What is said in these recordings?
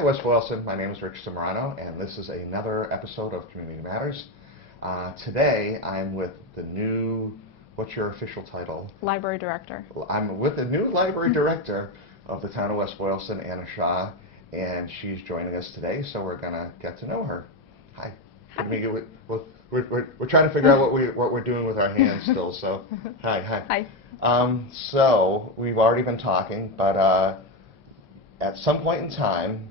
Hi, West Boylston. My name is Rich Simmarano, and this is another episode of Community Matters. Today, I'm with the new, what's your official title? Library Director. I'm with the new Library Director of the town of West Boylston, Anna Shaw, and she's joining us today, so we're going to get to know her. Hi. Hi. We're trying to figure out what we're doing with our hands still, so hi. Hi. So, we've already been talking, but at some point in time,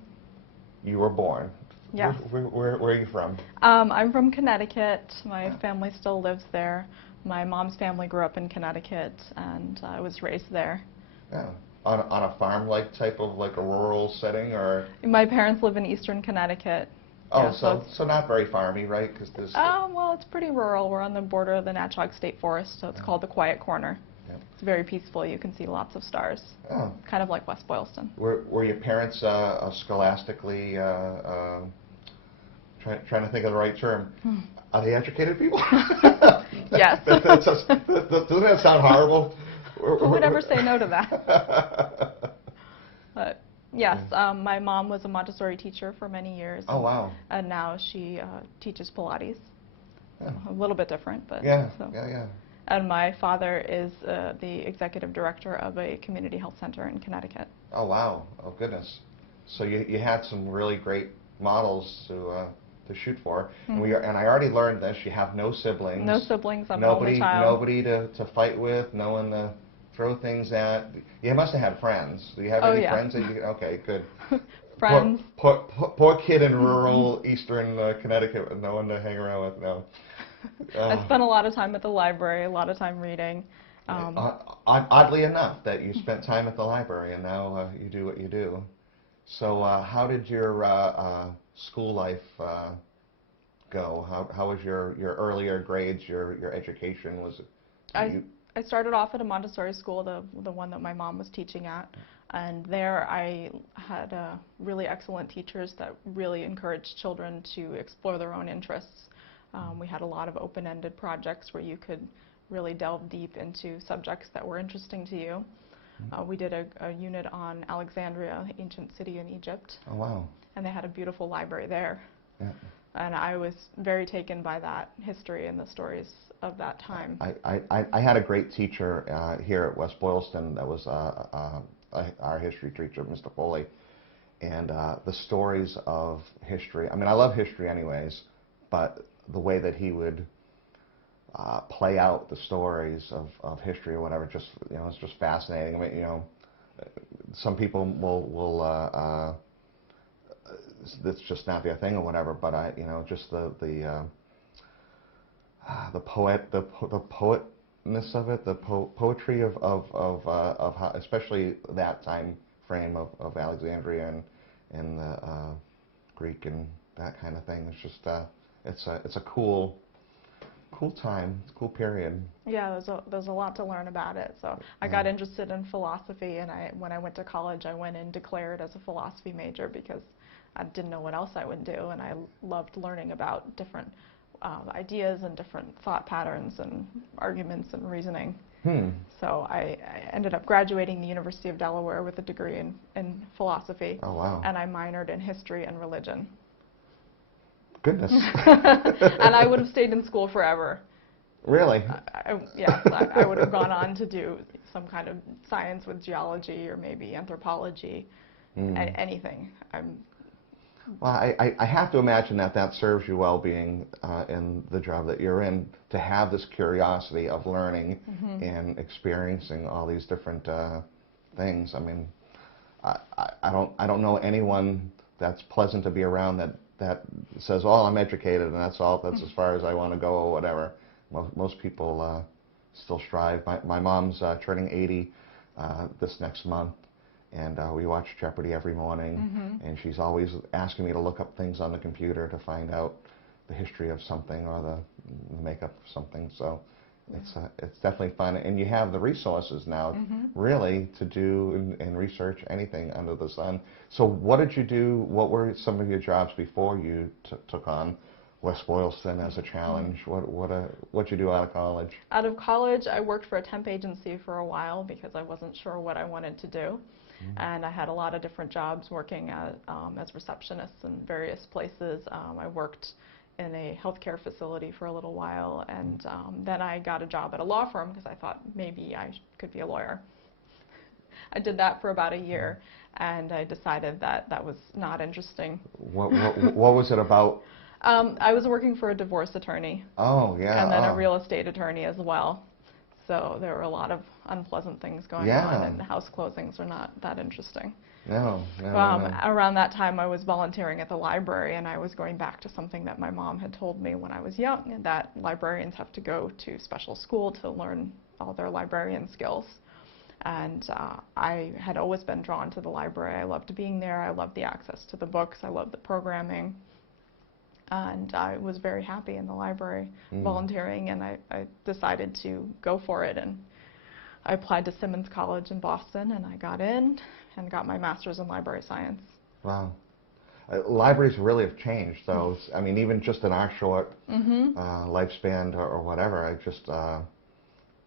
you were born. Yes. Where are you from? I'm from Connecticut. My family still lives there. My mom's family grew up in Connecticut, and I was raised there. Yeah. On a farm-like type of like a rural setting, or? My parents live in eastern Connecticut. Oh, yeah, so not very farmy, right? Because there's. Well, it's pretty rural. We're on the border of the Natchog State Forest, so it's called the Quiet Corner. Yeah. It's very peaceful. You can see lots of stars. Oh. Kind of like West Boylston. Were your parents scholastically trying to think of the right term? Are they educated people? Yes. Doesn't that sound horrible? Who would ever say no to that? But yes, my mom was a Montessori teacher for many years. Oh, wow. And now she teaches Pilates. Yeah. A little bit different, but Yeah, so. yeah. And my father is the executive director of a community health center in Connecticut. Oh, wow. Oh, goodness. So you had some really great models to shoot for. Mm-hmm. And I already learned this. You have no siblings. No siblings. I'm an only child. Nobody to fight with. No one to throw things at. You must have had friends. Do you have any friends that you? Okay, good. Friends. Poor kid in rural eastern Connecticut with no one to hang around with. No. I spent a lot of time at the library, a lot of time reading. Oddly enough, that you spent time at the library, and now you do what you do. So how did your school life go? How was your earlier grades, your education? Was it? I started off at a Montessori school, the one that my mom was teaching at. And there I had really excellent teachers that really encouraged children to explore their own interests. We had a lot of open-ended projects where you could really delve deep into subjects that were interesting to you. We did a unit on Alexandria, the ancient city in Egypt. Oh, wow. And they had a beautiful library there. Yeah. And I was very taken by that history and the stories of that time. I had a great teacher here at West Boylston that was our history teacher, Mr. Foley. And the stories of history, I mean, I love history anyways, but the way that he would play out the stories of history or whatever, just, it's just fascinating. I mean, some people will that's just not their thing or whatever, but just the poetness of it, the poetry of how, especially that time frame of Alexandria and the Greek and that kind of thing. It's just it's a cool time, it's a cool period. Yeah, there's a lot to learn about it. So I got interested in philosophy, and when I went to college, I went and declared as a philosophy major because I didn't know what else I would do, and I loved learning about different ideas and different thought patterns and arguments and reasoning. So I ended up graduating the University of Delaware with a degree in philosophy. Oh, wow. And I minored in history and religion. Goodness. And I would have stayed in school forever. Really? Yes, I would have gone on to do some kind of science with geology or maybe anthropology, anything. Well, I have to imagine that serves you well being in the job that you're in, to have this curiosity of learning and experiencing all these different things. I mean, I don't know anyone that's pleasant to be around that says, "Oh, I'm educated and that's all. That's as far as I want to go," or whatever. Most people still strive. My mom's turning 80 this next month. And we watch Jeopardy every morning, and she's always asking me to look up things on the computer to find out the history of something or the makeup of something. So it's definitely fun, and you have the resources now, really, to do and research anything under the sun. So what did you do? What were some of your jobs before you took on West Boylston as a challenge. What'd you do out of college? Out of college, I worked for a temp agency for a while because I wasn't sure what I wanted to do. And I had a lot of different jobs working as receptionists in various places. I worked in a healthcare facility for a little while, and then I got a job at a law firm because I thought maybe I could be a lawyer. I did that for about a year, and I decided that that was not interesting. What was it about? I was working for a divorce attorney. Oh, yeah. And then a real estate attorney as well. So there were a lot of unpleasant things going on, and the house closings are not that interesting. No. Around that time, I was volunteering at the library, and I was going back to something that my mom had told me when I was young, and that librarians have to go to special school to learn all their librarian skills. And I had always been drawn to the library. I loved being there. I loved the access to the books. I loved the programming. And I was very happy in the library volunteering, and I decided to go for it. And I applied to Simmons College in Boston, and I got in and got my master's in library science. Wow. Libraries really have changed, though. I mean, even just in our short lifespan or whatever,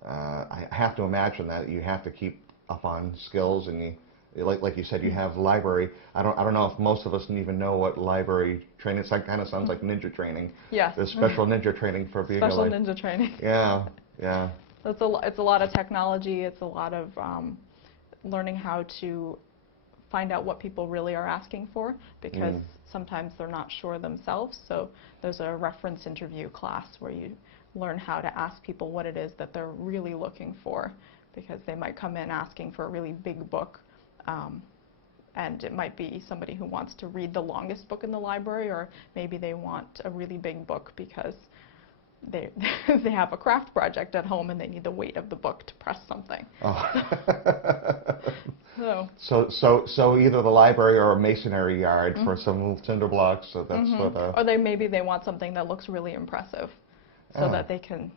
I have to imagine that you have to keep up on skills, and like you said, you have library. I don't know if most of us even know what library training. It kind of sounds like ninja training. Yes. There's special ninja training for being special ninja training. Yeah. It's a lot of technology. It's a lot of learning how to find out what people really are asking for, because sometimes they're not sure themselves. So there's a reference interview class where you learn how to ask people what it is that they're really looking for, because they might come in asking for a really big book. And it might be somebody who wants to read the longest book in the library, or maybe they want a really big book because they have a craft project at home and they need the weight of the book to press something. Oh. So either the library or a masonry yard for some little cinder blocks. So that's what. Or maybe they want something that looks really impressive, so that they can,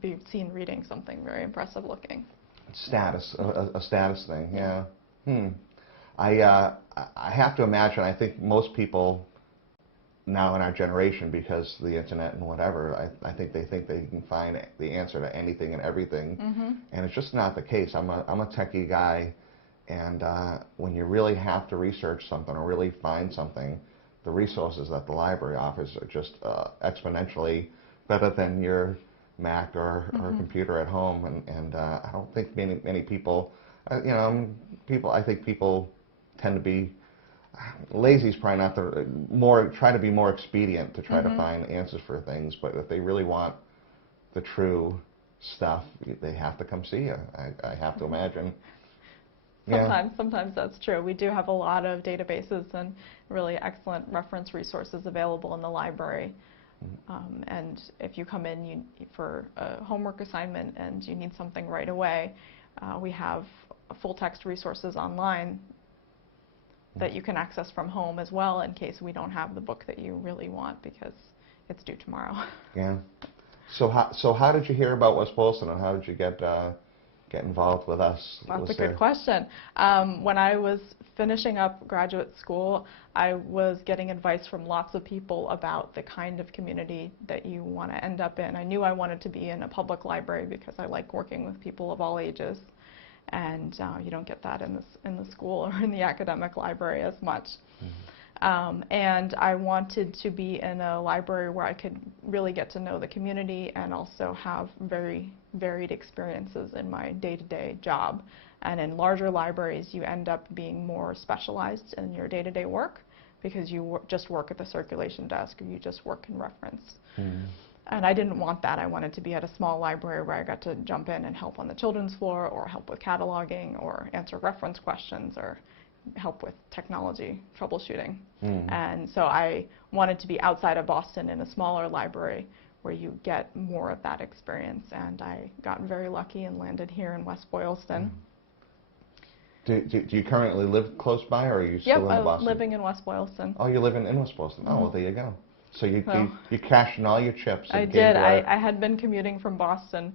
be seen reading something very impressive looking. Status, a status thing, yeah. I have to imagine, I think most people now in our generation, because of the internet and whatever, I think they can find the answer to anything and everything, and it's just not the case. I'm a techie guy, and when you really have to research something or really find something, the resources that the library offers are just exponentially better than your Mac or computer at home, and I don't think many people, I think people tend to be lazy. Is probably not try to be more expedient to try to find answers for things, but if they really want the true stuff, they have to come see you. I have to imagine. Sometimes that's true. We do have a lot of databases and really excellent reference resources available in the library. And if you come in for a homework assignment and you need something right away, we have full text resources online that you can access from home as well, in case we don't have the book that you really want because it's due tomorrow. Yeah. So how did you hear about West Boylston, and how did you get involved with us? That's a good question. When I was finishing up graduate school, I was getting advice from lots of people about the kind of community that you want to end up in. I knew I wanted to be in a public library because I like working with people of all ages, and you don't get that in the school or in the academic library as much. And I wanted to be in a library where I could really get to know the community and also have very varied experiences in my day-to-day job. And in larger libraries, you end up being more specialized in your day-to-day work because you just work at the circulation desk, or you just work in reference. And I didn't want that. I wanted to be at a small library where I got to jump in and help on the children's floor, or help with cataloging, or answer reference questions, or help with technology troubleshooting. And so I wanted to be outside of Boston in a smaller library where you get more of that experience. And I got very lucky and landed here in West Boylston. Do you currently live close by, or are you still in Boston? Yep, I'm living in West Boylston. Oh, you're living in West Boylston. Oh, well, there you go. So you cashed in all your chips. I did. I had been commuting from Boston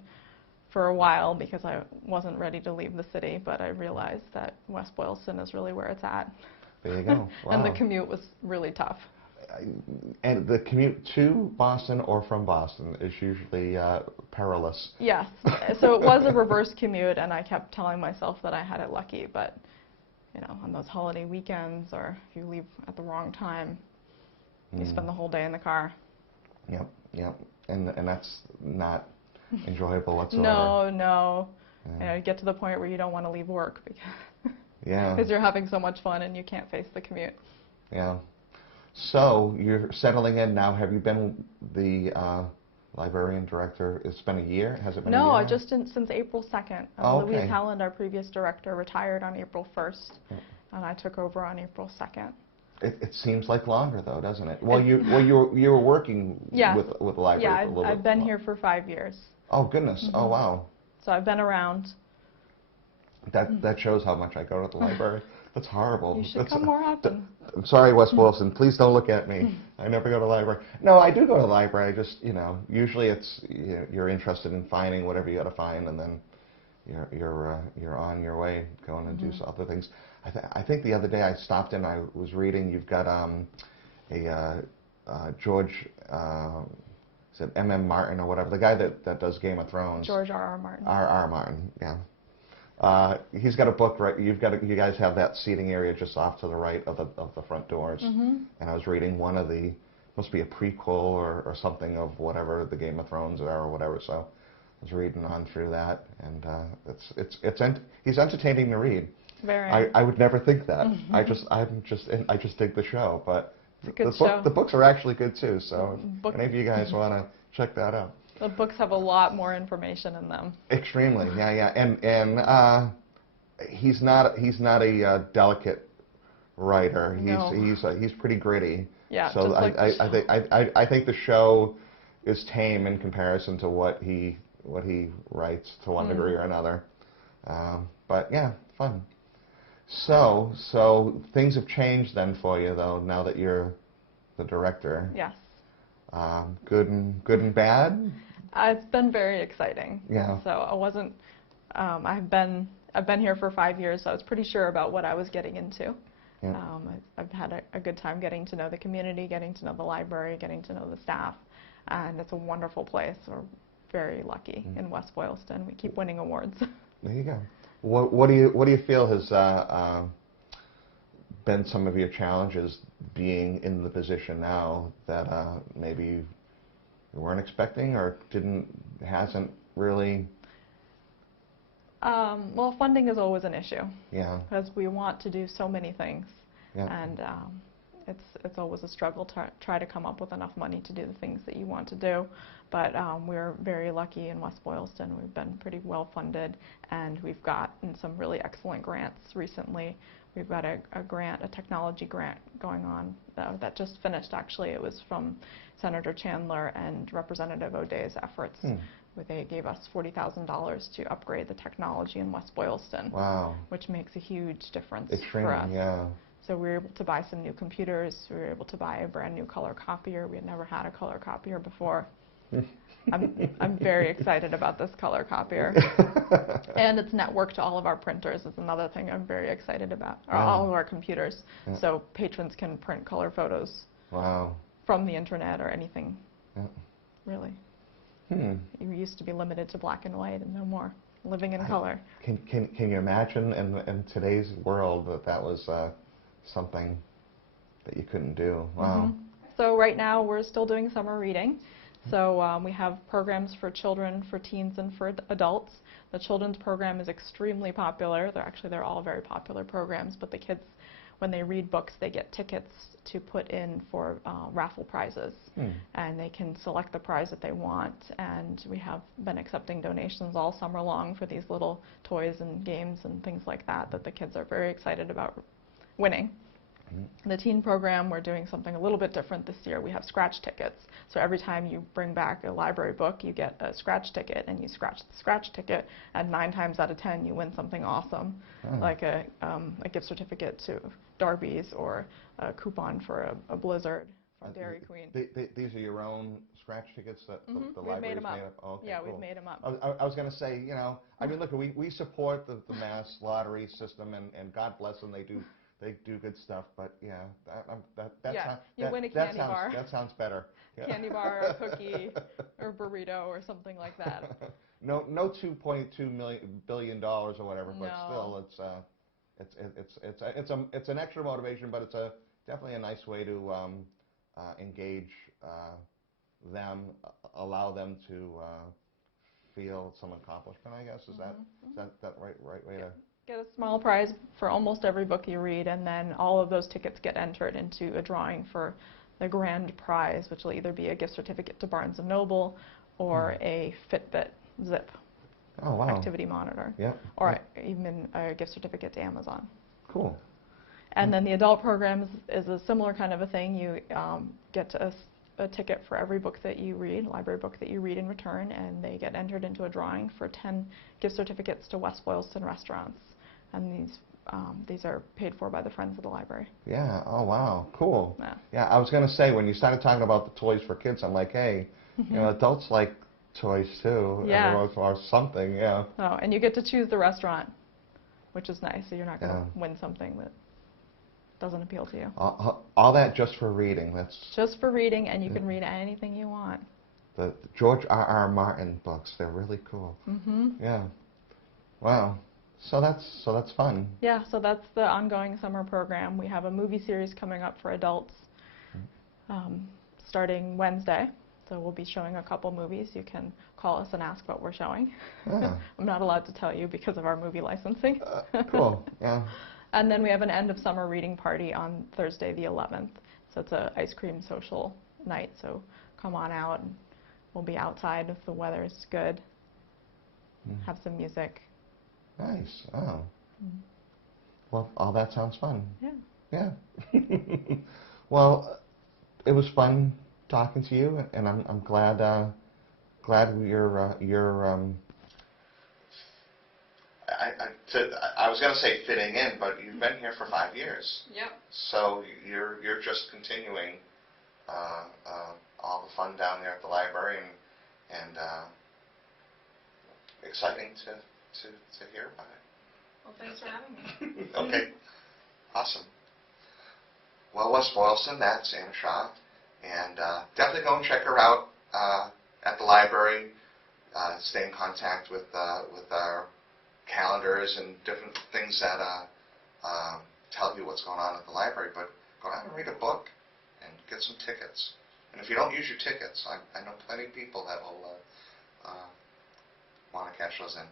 for a while because I wasn't ready to leave the city, but I realized that West Boylston is really where it's at. There you go. Wow. And the commute was really tough. And the commute to Boston or from Boston is usually perilous. Yes. So it was a reverse commute, and I kept telling myself that I had it lucky, but on those holiday weekends, or if you leave at the wrong time, you spend the whole day in the car. Yep, yep. And that's not enjoyable whatsoever. No. Yeah. You get to the point where you don't want to leave work because Yeah. you're having so much fun and you can't face the commute. Yeah. So you're settling in now. Have you been the librarian director? It's been a year? Has it been a year? No, just since April 2nd. Oh, okay. Louise Helland, our previous director, retired on April 1st, and I took over on April 2nd. It seems like longer, though, doesn't it? Well, you were working Yes. with the library Yeah, for a little bit. I've been here for 5 years. Oh, goodness. Oh, wow. So I've been around. That shows how much I go to the library. That's horrible. You should come more often. I'm sorry, West Boylston. Please don't look at me. I never go to the library. No, I do go to the library. I just, usually it's you're interested in finding whatever you got to find, and then you're on your way going and do some other things. I think the other day I stopped in. I was reading. You've got George. Is it M.M. Martin or whatever? The guy that does Game of Thrones. George R.R. Martin. R.R. Martin. Yeah. He's got a book, right? You guys have that seating area just off to the right of the front doors. And I was reading one of must be a prequel or something of whatever the Game of Thrones are or whatever. So I was reading on through that, and he's entertaining to read. Very. I would never think that. I just dig the show, but it's a good show. The books are actually good too. So if any of you guys want to check that out. The books have a lot more information in them. Extremely, yeah, and he's not a delicate writer. No. He's pretty gritty. Yeah. So I think the show is tame in comparison to what he writes to one degree or another. But yeah, fun. So things have changed then for you though now that you're the director. Yes. Good and bad. It's been very exciting. Yeah. So I wasn't. I've been here for 5 years, so I was pretty sure about what I was getting into. Yeah. I've had a good time getting to know the community, getting to know the library, getting to know the staff, and it's a wonderful place. We're very lucky in West Boylston. We keep winning awards. There you go. What do you feel has been some of your challenges being in the position now that maybe you weren't expecting or hasn't really? Well, funding is always an issue. Yeah. Because we want to do so many things, Yeah. and it's always a struggle to try to come up with enough money to do the things that you want to do. But we're very lucky in West Boylston. We've been pretty well funded, and we've gotten some really excellent grants recently. We've got a technology grant going on that just finished, actually. It was from Senator Chandler and Representative O'Day's efforts. Where they gave us $40,000 to upgrade the technology in West Boylston. Wow. Which makes a huge difference Extremely, for us. yeah. So we were able to buy some new computers. We were able to buy a brand new color copier. We had never had a color copier before. I'm very excited about this color copier. And it's networked to all of our printers is another thing I'm very excited about, or all of our computers. Yeah. So patrons can print color photos Wow. from the internet or anything, Yeah. really. You used to be limited to black and white and no more. Living in color. Can you imagine in today's world that was something that you couldn't do? Wow. So right now we're still doing summer reading. So we have programs for children, for teens, and for adults. The children's program is extremely popular. They're all very popular programs, but the kids, when they read books, they get tickets to put in for raffle prizes. And they can select the prize that they want. And we have been accepting donations all summer long for these little toys and games and things like that the kids are very excited about winning. The teen program, we're doing something a little bit different this year. We have scratch tickets. So every time you bring back a library book, you get a scratch ticket, and you scratch the scratch ticket, and 9 times out of 10 you win something awesome, like a gift certificate to Darby's or a coupon for a Blizzard from Dairy Queen. These are your own scratch tickets that the We've made library's them up. made up? Oh, okay, Yeah, cool. we've made them up. I was going to say, I mean, look, we support the mass lottery system, and God bless them, they do they do good stuff. But yeah, you win a candy sounds, bar. That sounds better. Yeah. Candy bar, or cookie, or burrito, or something like that. No, $2.2 billion or whatever, but No. still, it's an extra motivation, but it's definitely a nice way to engage them, allow them to feel some accomplishment, I guess. Is that right way to? Get a small prize for almost every book you read, and then all of those tickets get entered into a drawing for the grand prize, which will either be a gift certificate to Barnes & Noble or a Fitbit Zip activity monitor, or even a gift certificate to Amazon. Cool. And then the adult program is a similar kind of a thing. You get a ticket for every book that you read, library book that you read in return, and they get entered into a drawing for 10 gift certificates to West Boylston restaurants. And these are paid for by the Friends of the Library. Yeah. Oh, wow. Cool. Yeah. Yeah, I was going to say, when you started talking about the toys for kids, I'm like, hey, adults like toys too. Yeah. Or something, yeah. Oh, and you get to choose the restaurant, which is nice, so you're not going to win something that doesn't appeal to you. All that just for reading. That's just for reading, and you can read anything you want. The George R.R. Martin books, they're really cool. Yeah. Wow. So that's fun. Yeah, so that's the ongoing summer program. We have a movie series coming up for adults starting Wednesday. So we'll be showing a couple movies. You can call us and ask what we're showing. I'm not allowed to tell you because of our movie licensing. Cool, yeah. And then we have an end of summer reading party on Thursday the 11th. So it's an ice cream social night. So come on out, and we'll be outside if the weather's good. Have some music. Nice. Oh. Well, all that sounds fun. Yeah. Yeah. Well, it was fun talking to you, and I'm glad you're I was going to say fitting in, but you've been here for 5 years. Yep. So you're just continuing all the fun down there at the library, and exciting to hear about it. Well, thanks for having me. Okay. Awesome. Well, West Boylston, that's Anna Shaw, and definitely go and check her out at the library. Stay in contact with our calendars and different things that tell you what's going on at the library. But go out and read a book and get some tickets. And if you don't use your tickets, I know plenty of people that will want to cash those in.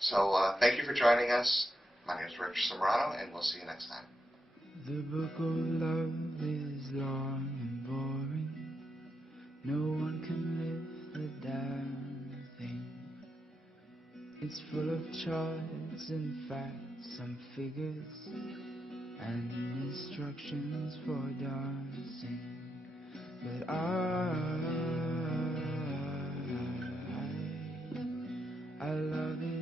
So thank you for joining us. My name is Rich Simmarano, and we'll see you next time. The book of love is long and boring. No one can lift the damn thing. It's full of charts and facts, some figures, and instructions for dancing. But I love it.